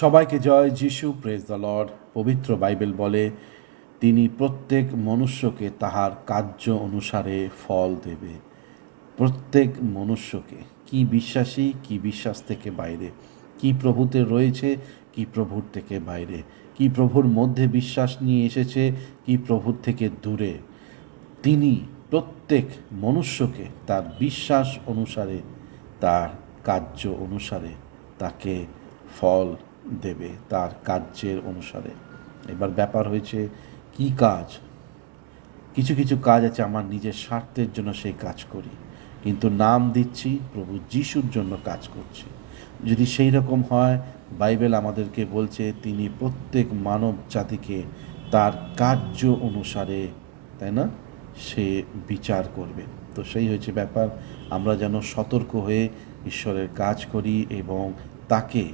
সবাইকে জয় যিশু, praise the Lord. পবিত্র বাইবেল বলে তিনি প্রত্যেক মনুষ্যকে তাহার কার্য অনুসারে ফল দেবে। প্রত্যেক মনুষ্যকে, কি বিশ্বাসী, কি বিশ্বাস থেকে বাইরে, কি প্রভুতে রয়েছে, কি প্রভুর থেকে বাইরে, কি প্রভুর মধ্যে বিশ্বাস নিয়ে এসেছে, কি প্রভুর থেকে দূরে, তিনি প্রত্যেক মনুষ্যকে তার বিশ্বাস অনুসারে, তার কার্য অনুসারে তাকে ফল দেবে, তার কার্যের অনুসারে। এবার ব্যাপার হয়েছে কি কাজ। কিছু কিছু কাজ আছে আমার নিজের স্বার্থের জন্য সেই কাজ করি, কিন্তু নাম দিচ্ছি প্রভু যিশুর জন্য কাজ করছি। যদি সেই রকম হয়, বাইবেল আমাদেরকে বলছে তিনি প্রত্যেক মানব জাতিকে তার কার্য অনুসারে, তাই না, সে বিচার করবে। তো সেই হচ্ছে ব্যাপার। আমরা যেন সতর্ক হয়ে ঈশ্বরের কাজ করি এবং তাকে